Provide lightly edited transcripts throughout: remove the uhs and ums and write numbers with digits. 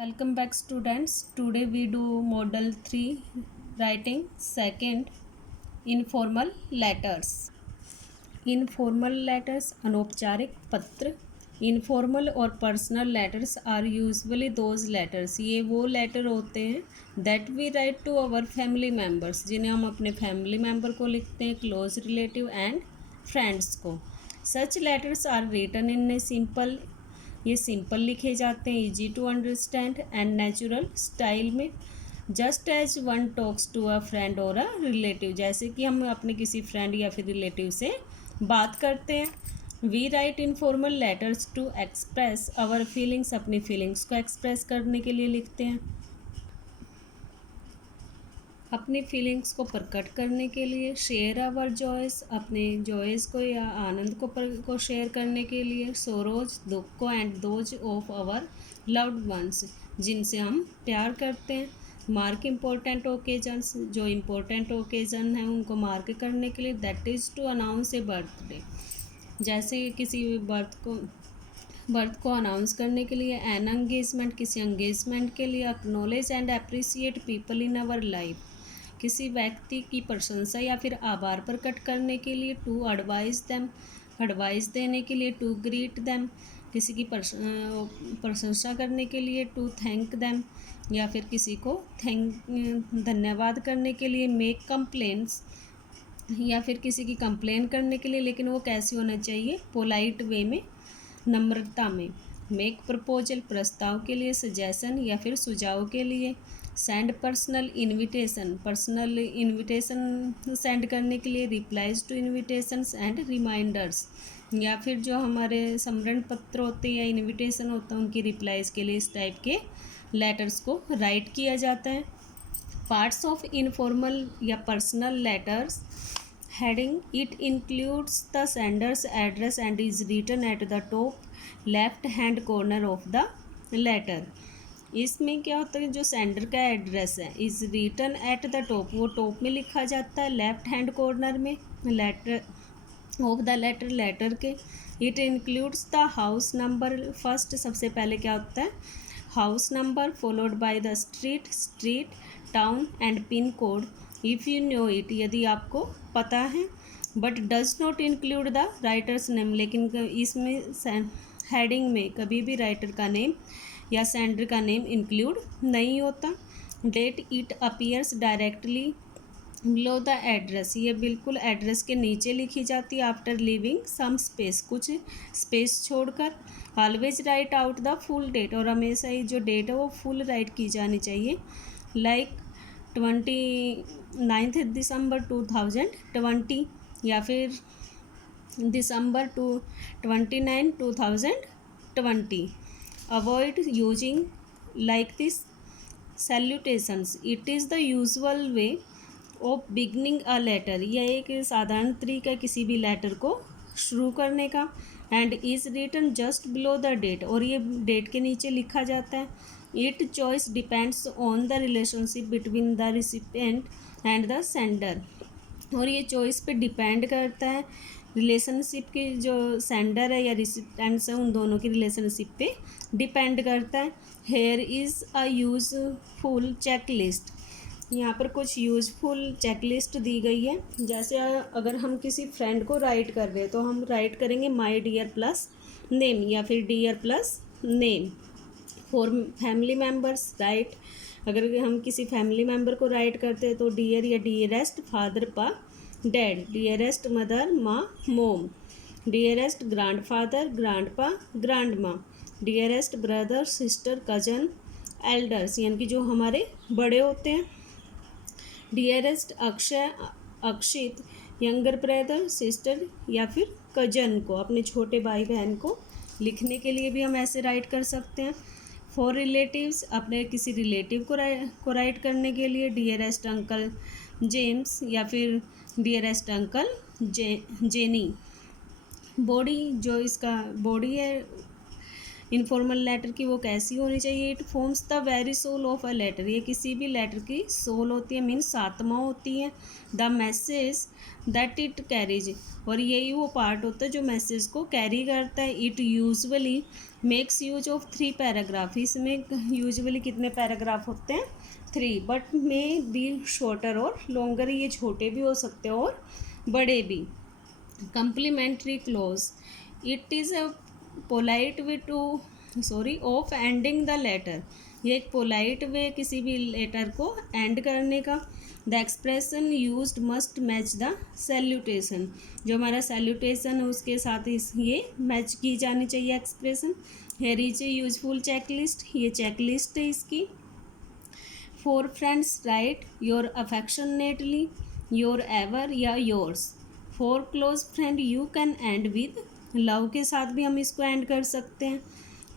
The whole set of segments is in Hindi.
Welcome back students. Today we do model 3 writing second informal letters. Informal letters अनौपचारिक पत्र. इनफॉर्मल और personal letters are usually those letters, ये वो लेटर होते हैं that we write to our family members, जिन्हें हम अपने फैमिली मेम्बर को लिखते हैं, क्लोज रिलेटिव एंड फ्रेंड्स को. Such letters are written in a simple, ये सिंपल लिखे जाते हैं, easy to understand and natural style में. Just as one talks to a friend और अ रिलेटिव, जैसे कि हम अपने किसी फ्रेंड या फिर रिलेटिव से बात करते हैं. We write informal letters to express our feelings, अपनी फीलिंग्स को एक्सप्रेस करने के लिए लिखते हैं, अपनी फीलिंग्स को प्रकट करने के लिए. शेयर आवर जॉयस, अपने जॉयस को या आनंद को शेयर करने के लिए. सोरोज, दुख को. And those of our loved ones, जिनसे हम प्यार करते हैं. मार्क इम्पोर्टेंट ओकेजन्स, जो इम्पोर्टेंट ओकेजन है उनको मार्क करने के लिए. That is to announce a birthday, जैसे किसी बर्थ को अनाउंस करने के लिए. एन एंगेजमेंट, किसी एंगेजमेंट के लिए. Acknowledge and appreciate people in our life, किसी व्यक्ति की प्रशंसा या फिर आभार प्रकट करने के लिए. टू एडवाइज देम, एडवाइस देने के लिए. टू ग्रीट देम, किसी की प्रशंसा करने के लिए. टू थैंक देम, या फिर किसी को धन्यवाद करने के लिए. मेक कंप्लेंट्स, या फिर किसी की कंप्लेन करने के लिए, लेकिन वो कैसी होना चाहिए, पोलाइट वे में, नम्रता में. मेक प्रपोजल, प्रस्ताव के लिए. सजेशन, या फिर सुझाव के लिए. Send personal invitation, personal invitation send करने के लिए. Replies to invitations and reminders, या फिर जो हमारे समरण पत्र होते हैं या इन्विटेशन होता है उनकी रिप्लाइज के लिए इस टाइप के लेटर्स को राइट किया जाता है. पार्ट्स ऑफ इनफॉर्मल या personal letters. Heading, it includes the sender's address and is written at the top left hand corner of the letter. इसमें क्या होता है, जो सेंडर का एड्रेस है is written at the top, वो टॉप में लिखा जाता है, लेफ्ट हैंड कॉर्नर में letter of the letter, letter के. It includes the house number. First सबसे पहले क्या होता है, house number, followed by the street, street, town and pin code. If you know it, यदि आपको पता है. But does not include the writers name, लेकिन इसमें हेडिंग में कभी भी राइटर का नेम या सेंडर का नेम इंक्लूड नहीं होता. Date, it appears directly below the address, ये बिल्कुल एड्रेस के नीचे लिखी जाती है. आफ्टर लिविंग सम स्पेस, कुछ स्पेस छोड़कर. Always write out the full date, और हमेशा ही जो डेट है वो फुल राइट की जानी चाहिए. लाइक 29 दिसंबर 2020, या फिर December 29 2020. Avoid using like this salutations, it is the usual way of beginning a letter, यह एक साधारण तरीका है किसी भी लेटर को शुरू करने का. And is written just below the date, और ये डेट के नीचे लिखा जाता है. It choice depends on the relationship between the recipient and the sender, और ये चॉइस पे डिपेंड करता है रिलेशनशिप की, जो सेंडर है या रिसिपिएंट्स है उन दोनों की रिलेशनशिप पे डिपेंड करता है. Here is a useful checklist, यहाँ पर कुछ यूजफुल चेकलिस्ट दी गई है. जैसे अगर हम किसी फ्रेंड को राइट कर रहे हैं तो हम राइट करेंगे माय डियर प्लस नेम, या फिर dear plus name. For family members write, अगर हम किसी फैमिली मेम्बर को राइट करते हैं तो डियर या डियरेस्ट फादर पा डैड, डियरेस्ट मदर माँ मोम, डियरेस्ट ग्रैंड फादर ग्रैंड पा ग्रैंड माँ, dearest brother sister cousin elders, यानी कि जो हमारे बड़े होते हैं. डियरेस्ट अक्षय अक्षित, यंगर ब्रदर सिस्टर या फिर कजन को, अपने छोटे भाई बहन को लिखने के लिए भी हम ऐसे राइट कर सकते हैं. फॉर रिलेटिव्स, अपने किसी रिलेटिव को राइट करने के लिए. डियरेस्ट अंकल जेम्स, या फिर डियरेस्ट अंकल जेनी. बॉडी, जो इसका बॉडी है इनफॉर्मल लेटर की, वो कैसी होनी चाहिए. It forms the very soul of a letter, ये किसी भी लेटर की सोल होती है, मीन्स आत्मा होती है. The message that it carries, और यही वो पार्ट होता है जो मैसेज को कैरी करता है. It usually makes use of 3 paragraph, इसमें यूजुअली कितने पैराग्राफ होते हैं? 3, बट मे बी शॉर्टर और लॉन्गर, ये छोटे भी हो सकते हैं और बड़े भी। Complimentary close, it is a polite way to of ending the letter, ये एक पोलाइट वे किसी भी लेटर को एंड करने का। The expression used must match the salutation, जो हमारा सैल्यूटेशन है उसके साथ इस ये मैच की जानी चाहिए expression. Here is a useful checklist, ये चेकलिस्ट है इसकी। For friends write your affectionately, your ever या yours. For close friend you can end with love, के साथ भी हम इसको एंड कर सकते हैं।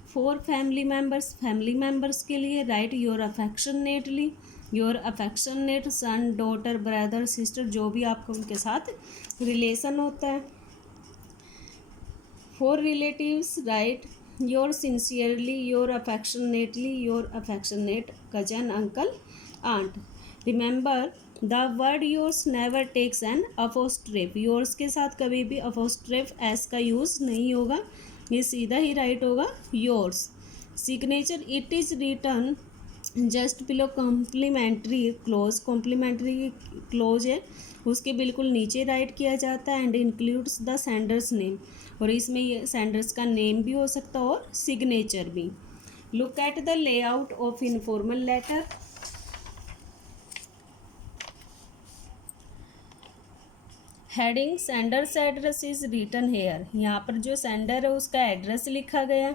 फॉर फैमिली मेम्बर्स के लिए write your affectionately, your affectionate son, daughter, brother, sister, जो भी आपको उनके साथ रिलेशन होता है। For relatives write your sincerely, your affectionately, your affectionate cousin, uncle, aunt. Remember the word yours never takes an apostrophe, yours के साथ कभी भी अपोस्ट्रेफ एस का यूज़ नहीं होगा, ये सीधा ही राइट होगा yours. Signature it is return just below complimentary close, complimentary close है उसके बिल्कुल नीचे राइट किया जाता है। And includes the sender's name, और इसमें ये सेंडर्स का नेम भी हो सकता है और सिग्नेचर भी। Look at the layout of informal letter. Heading sender's address is written here, यहाँ पर जो सेंडर है उसका एड्रेस लिखा गया,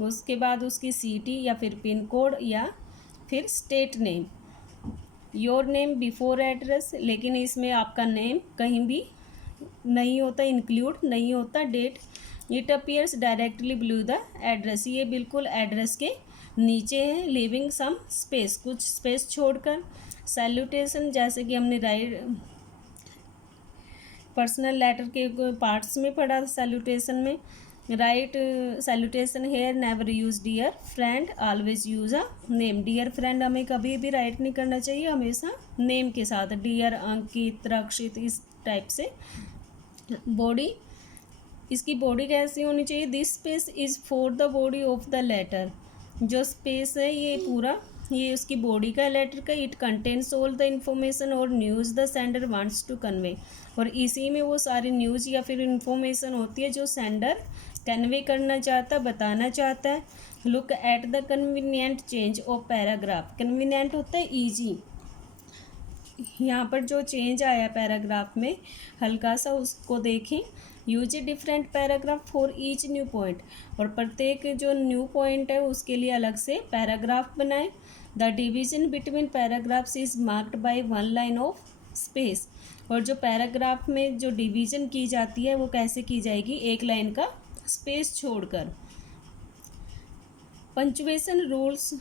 उसके बाद उसकी सिटी या फिर पिन कोड या फिर state name. Your name before address, लेकिन इसमें आपका नेम कहीं भी नहीं होता, इंक्लूड नहीं होता। Date it appears directly below the address, ये बिल्कुल एड्रेस के नीचे है। लिविंग सम स्पेस, कुछ स्पेस छोड़कर। सैल्यूटेशन, जैसे कि हमने राइट पर्सनल लेटर के पार्ट्स में पढ़ा सैल्यूटेशन में। Write salutation here never use dear friend, always use a name. Dear friend हमें कभी भी राइट नहीं करना चाहिए, हमेशा नेम के साथ, डियर, अंकित, रक्षित, इस टाइप से। बॉडी, इसकी बॉडी कैसी होनी चाहिए? This space is for the body of the letter, जो स्पेस है ये पूरा ये उसकी बॉडी का लेटर का। It contains all the information और news the sender wants to convey, और इसी में वो सारी न्यूज़ या फिर इंफॉर्मेशन होती है जो सेंडर कन्वे करना चाहता, बताना चाहता है। Look at the convenient change of paragraph, convenient होता है ईजी, यहाँ पर जो चेंज आया पैराग्राफ में हल्का सा उसको देखें। Use a different paragraph for each new point, और प्रत्येक जो न्यू पॉइंट है उसके लिए अलग से पैराग्राफ बनाएं। The division between paragraphs is marked by 1 line of space, और जो पैराग्राफ में जो डिवीजन की जाती है वो कैसे की जाएगी? 1 लाइन का स्पेस छोड़कर। Punctuation rules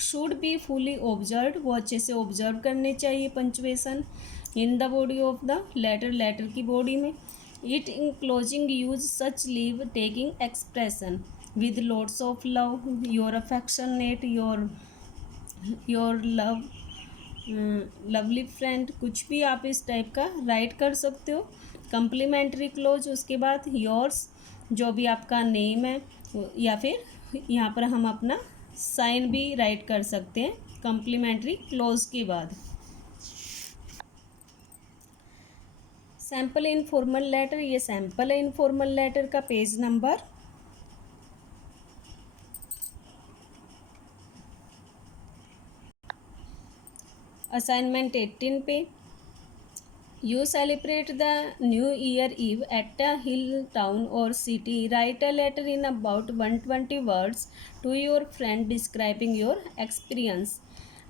should be fully observe, वो अच्छे से ऑब्जर्व करने चाहिए punctuation. In the body of the letter, letter की बॉडी में। It in closing use such leave taking expression with lots of love, your affectionate, your love, lovely friend, कुछ भी आप इस टाइप का राइट कर सकते हो। कंप्लीमेंट्री क्लोज, उसके बाद योर्स, जो भी आपका नेम है, या फिर यहाँ पर हम अपना साइन भी राइट कर सकते हैं कंप्लीमेंट्री क्लोज के बाद। सैम्पल इनफॉर्मल लेटर, ये सैम्पल है इनफॉर्मल लेटर का, पेज नंबर 18 पे। You celebrate the New Year Eve at a hill town or city. Write a letter in about 120 words to your friend describing your experience.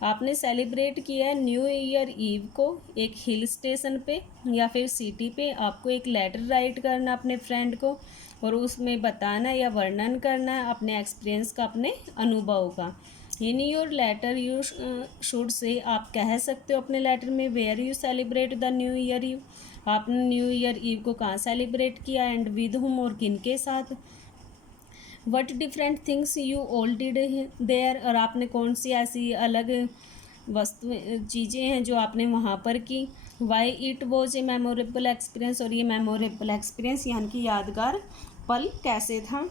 आपने सेलिब्रेट किया है न्यू ईयर ईव को एक हिल स्टेशन पे या फिर सिटी पे। आपको एक लेटर राइट करना अपने फ्रेंड को, और उसमें बताना या वर्णन करना अपने एक्सपीरियंस का, अपने अनुभव का। In your letter you should say, आप कह सकते हो अपने लेटर में, where you celebrate the new year Eve, आपने न्यू ईयर ईव को कहाँ सेलिब्रेट किया, एंड विद हुम, और किन के साथ। What different things you all did there, और आपने कौन सी ऐसी अलग वस्तु चीज़ें हैं जो आपने वहाँ पर की। Why it was a memorable experience, और ये मेमोरेबल एक्सपीरियंस यानी कि यादगार पल कैसे था।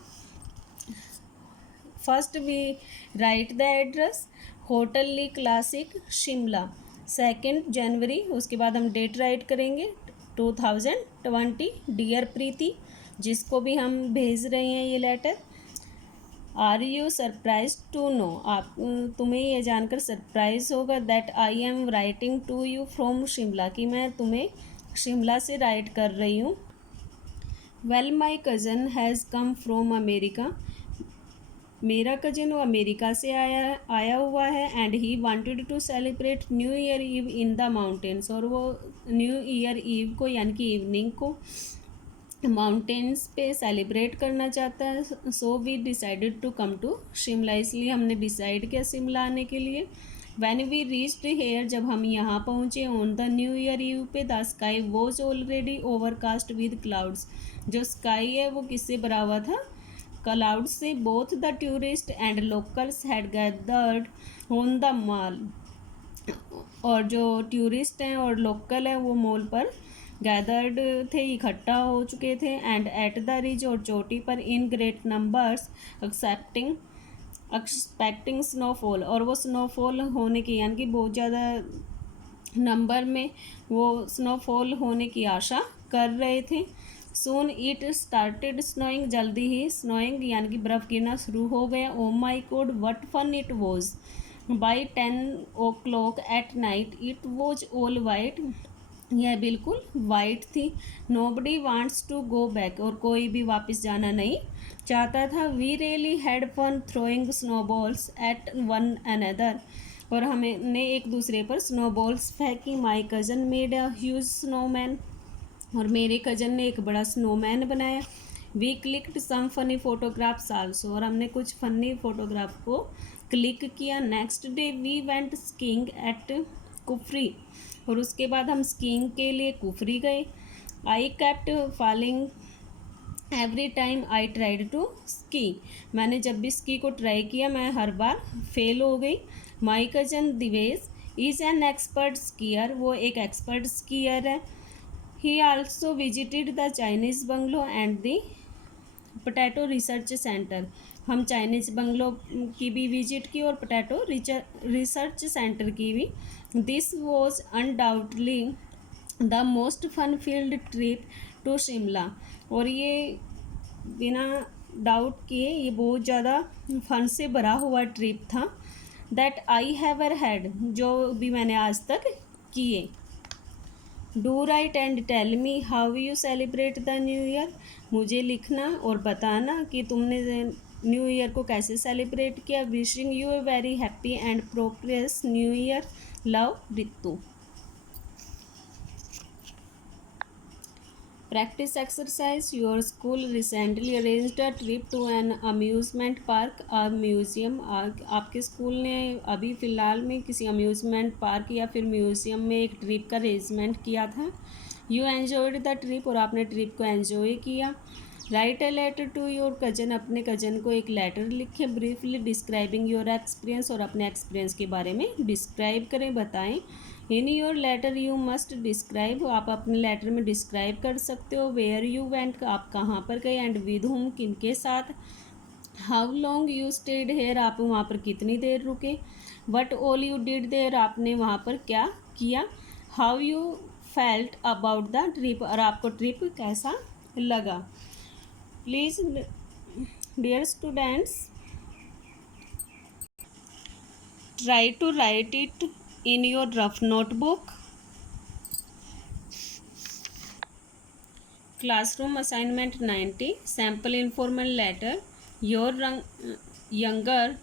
First we write the address hotel Lee classic Shimla 2 January, उसके बाद हम डेट राइट करेंगे 2020। डियर प्रीति, जिसको भी हम भेज रहे हैं ये letter. Are you surprise to know, आप तुम्हें ये जानकर सरप्राइज होगा that I am writing to you from Shimla, कि मैं तुम्हें शिमला से राइट कर रही हूँ। Well my cousin has come from America, मेरा कज़न वो अमेरिका से आया हुआ है। And he wanted to celebrate new year eve in the mountains, और वो न्यू ईयर ईव को यानी कि इवनिंग को माउंटेन्स पे सेलिब्रेट करना चाहता है। So we decided to come to Shimla, इसलिए हमने डिसाइड किया शिमला आने के लिए। वैन वी रीच्ड हेयर, जब हम यहाँ पहुँचे on the new year eve पे, the sky was already overcast with clouds, जो स्काई है वो किससे भरा हुआ था, क्लाउड से। Both the tourists and locals had gathered on the mall, और जो टूरिस्ट हैं और लोकल हैं वो मॉल पर गैदर्ड थे, इकट्ठा हो चुके थे। एंड एट द रिज, और चोटी पर, in great numbers expecting snowfall, और वो स्नोफॉल होने की यानी कि बहुत ज़्यादा नंबर में वो स्नोफॉल होने की आशा कर रहे थे। सून इट स्टार्टेड स्नोइंग, जल्दी ही स्नोइंग यानी कि बर्फ़ गिरना शुरू हो गया। Oh my god what fun it was. By 10 o'clock at night it was all white, यह बिल्कुल वाइट थी। Nobody wants to go back, और कोई भी वापस जाना नहीं चाहता था। We really had fun throwing snowballs at one another, और हमने एक दूसरे पर स्नोबॉल्स फेंकी। My cousin made a huge snowman, और मेरे कज़न ने एक बड़ा स्नोमैन बनाया। We clicked some funny photographs also, और हमने कुछ फनी फोटोग्राफ को क्लिक किया। Next day we went skiing at Kufri, और उसके बाद हम स्कीइंग के लिए कुफरी गए। I kept falling every time I tried to ski, मैंने जब भी स्की को ट्राई किया मैं हर बार फेल हो गई। My cousin Divesh is an expert skier, वो एक एक्सपर्ट स्कीयर है। ही also visited the Chinese bungalow and the potato research centre, हम चाइनीज़ बंगलो की भी विजिट की और पोटैटो रिसर्च सेंटर की भी। This was undoubtedly the most fun field trip to Shimla, और ये बिना डाउट किए ये बहुत ज़्यादा फन से भरा हुआ ट्रिप था। दैट आई हैवर हैड, जो भी मैंने आज तक किए। Do write and tell me how you celebrate the new year, मुझे लिखना और बताना कि तुमने न्यू ईयर को कैसे सेलिब्रेट किया। Wishing you a very happy and prosperous new year, love Ritu. Practice exercise, your school recently arranged a trip to an amusement park a museum, आपके स्कूल ने अभी फ़िलहाल में किसी अम्यूज़मेंट पार्क या फिर म्यूज़ियम में एक ट्रिप का अरेंजमेंट किया था। यू एन्जॉयड द ट्रिप, और आपने ट्रिप को एन्जॉय किया। Write a letter to your cousin, अपने कज़न को एक लेटर लिखें। ब्रीफली डिस्क्राइबिंग योर एक्सपीरियंस, और अपने एक्सपीरियंस के बारे में डिस्क्राइब करें, बताएं। In your letter you must describe, आप अपने लेटर में डिस्क्राइब कर सकते हो। वेयर यू वेंट, आप कहाँ पर गए। एंड विद हुम, किनके साथ। How long you stayed here, आप वहाँ पर कितनी देर रुके। What all you did there, आपने वहाँ पर क्या किया। How you felt about the trip, और आपको ट्रिप कैसा लगा। Please dear students, try to write it in your rough notebook. Classroom assignment 90, sample informal letter. Your younger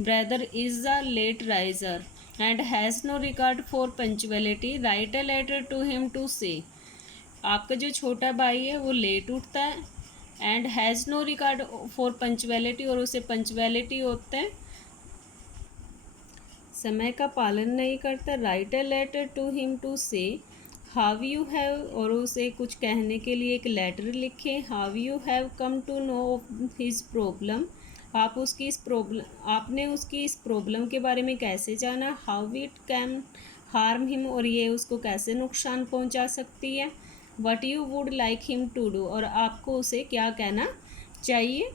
brother is a late riser and has no regard for punctuality. Write a letter to him to say, आपका जो छोटा भाई है वो लेट उठता है and has no regard for punctuality, और उसे पंचुअलिटी होता है समय का पालन नहीं करता। Write a letter to him to say how you have, और उसे कुछ कहने के लिए एक लेटर लिखें। How you have come to know his problem, आपने उसकी इस प्रॉब्लम के बारे में कैसे जाना। How it can harm him, और ये उसको कैसे नुकसान पहुंचा सकती है। What you would like him to do, और आपको उसे क्या कहना चाहिए।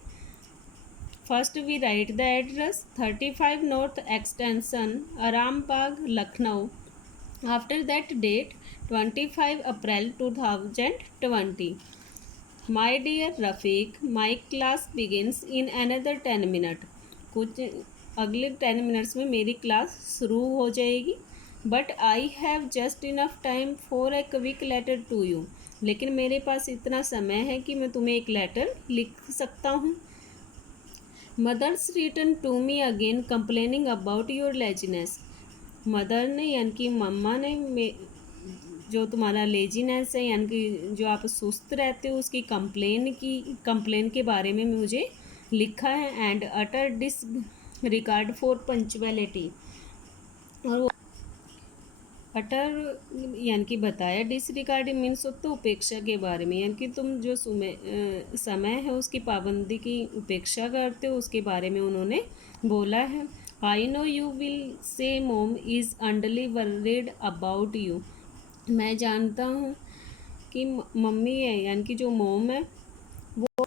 First we write the address 35 north extension Arambagh Lucknow. After that date 25 April 2020. My dear Rafiq, my class begins in another 10 minute. कुछ अगले 10 मिनट्स में मेरी क्लास शुरू हो जाएगी. But I have just enough time for a quick letter to you. लेकिन मेरे पास इतना समय है कि मैं तुम्हें एक लेटर लिख सकता हूँ. Mothers return to me again complaining about your laziness. Mother ने यानी कि मम्मा ने जो तुम्हारा लेजीनेस है यानी कि जो आप सुस्त रहते हो उसकी कंप्लेन के बारे में मुझे लिखा है. And utter disregard for punctuality. और अटर यानी कि बताया. डिसरिगार्डिंग मीन्स होता है उपेक्षा के बारे में यानी कि तुम जो समय है उसकी पाबंदी की उपेक्षा करते हो उसके बारे में उन्होंने बोला है. I know you will say मोम इज़ अंडरली वर्रिड अबाउट यू. मैं जानता हूँ कि मम्मी है यानी कि जो मोम है वो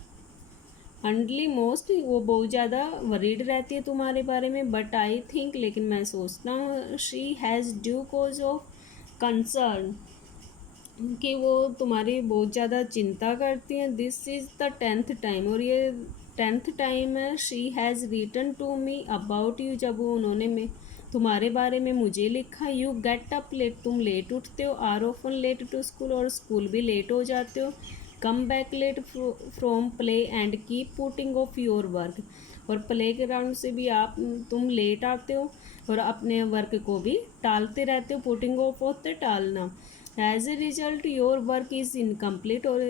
अंडली मोस्ट वो बहुत ज़्यादा वरीड रहती है तुम्हारे बारे में. बट आई थिंक लेकिन मैं सोचता हूँ she has due cause of concern कि वो तुम्हारी बहुत ज़्यादा चिंता करती हैं. This is the 10th time और ये 10th टाइम है. She has written to me about you जब उन्होंने तुम्हारे बारे में मुझे लिखा. You get up late. तुम लेट उठते हो. Are often late to school और स्कूल भी लेट हो जाते हो. Come back late from play and keep putting off your work. और प्ले ग्राउंड से भी तुम लेट आते हो और अपने वर्क को भी टालते रहते हो. पुटिंग ऑफ होते टालना. As a result your work is incomplete. और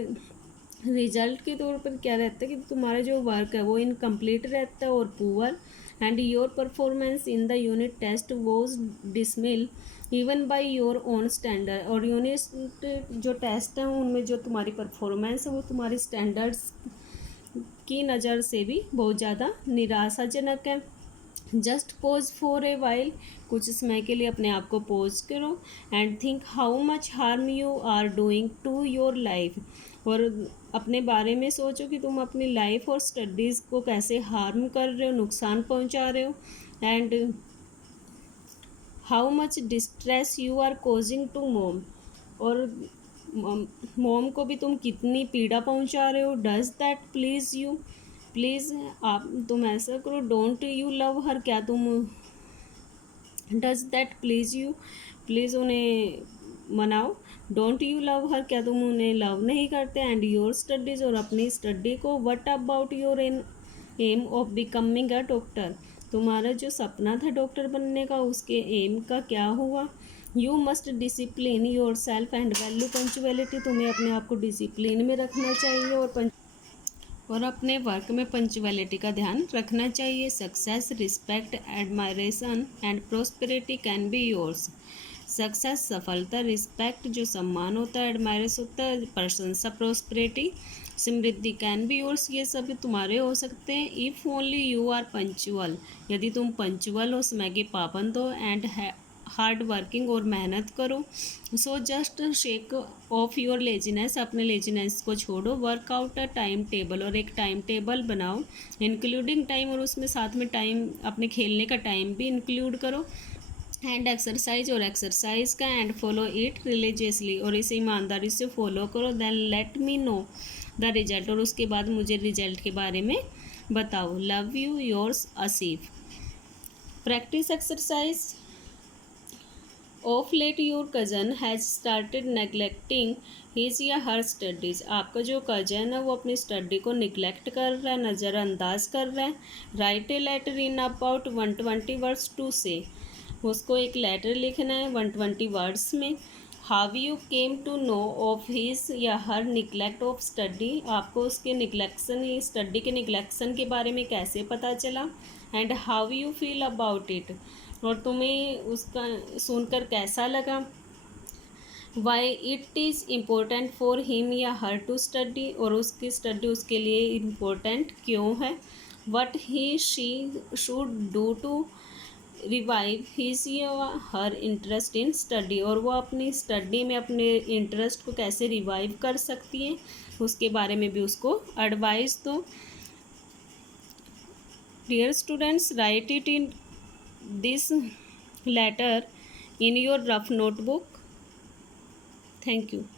रिजल्ट के तौर पर क्या रहता है कि तुम्हारा जो वर्क है वो इनकम्प्लीट रहता है और poor. And your performance in the unit test was dismal even by your own standard. और यूनिट जो टेस्ट हैं उनमें जो तुम्हारी परफॉर्मेंस है वो तुम्हारी स्टैंडर्ड्स की नज़र से भी बहुत ज़्यादा निराशाजनक है. Just pause for a while. कुछ समय के लिए अपने आप को पोज करो. And think how much harm you are doing to your life. और अपने बारे में सोचो कि तुम अपनी लाइफ और स्टडीज़ को कैसे हार्म कर रहे हो, नुकसान पहुंचा रहे हो. And how much distress you are causing to mom. और मोम को भी तुम कितनी पीड़ा पहुंचा रहे हो. Does that please you. Please तुम ऐसा करो. Don't you love her. क्या तुम does that please you. Please उन्हें मनाओ. Don't you love her. क्या तुम उन्हें लव नहीं करते. And your studies. और अपनी स्टडी को. What about your aim of becoming a doctor. तुम्हारा जो सपना था डॉक्टर बनने का उसके एम का क्या हुआ. You must discipline your self and value punctuality. तुम्हें अपने आप को डिसिप्लिन में रखना चाहिए और अपने वर्क में पंचुअलिटी का ध्यान रखना चाहिए. Success, respect, admiration and prosperity can be yours. Success सफलता, रिस्पेक्ट जो सम्मान होता है, एडमायरेशन होता है प्रशंसा, प्रोस्पेरिटी समृद्धि कैन बी योर्स ये सब तुम्हारे हो सकते हैं. If only you are punctual. यदि तुम पंचुअल हो, समय के पाबंद हो. एंड हार्ड वर्किंग और मेहनत करो. So just shake of your laziness. अपने लेजीनेस को छोड़ो. Workout a time table. और एक टाइम टेबल बनाओ इंक्लूडिंग टाइम. और उसमें साथ में टाइम अपने खेलने का टाइम भी इंक्लूड करो. एंड एक्सरसाइज और एक्सरसाइज का. And follow it religiously. और इसे ईमानदारी से फॉलो करो. Then let me know the result. और उसके बाद मुझे रिजल्ट के बारे में बताओ. Love you yours Asif. Practice exercise. Of late your cousin has started neglecting his या हर स्टडीज़. आपका जो कज़न है वो अपनी स्टडी को निगलेक्ट कर रहा है, नज़रअंदाज कर रहा है. Write a letter in about 120 words to say. उसको एक लेटर लिखना है 120 वर्ड्स में. How you came to know of his या हर निगलेक्ट ऑफ स्टडी. आपको उसके निगलेक्शन स्टडी के निगलेक्शन के बारे में कैसे पता चला. And how you feel about it. और तुम्हें उसका सुनकर कैसा लगा. Why it is important for him या हर टू स्टडी. और उसकी स्टडी उसके लिए इम्पोर्टेंट क्यों है. What he she should do to revive his या हर इंटरेस्ट इन स्टडी. और वो अपनी स्टडी में अपने इंटरेस्ट को कैसे रिवाइव कर सकती हैं उसके बारे में भी उसको एडवाइस दो. Dear students, write it in this letter in your rough notebook. Thank you.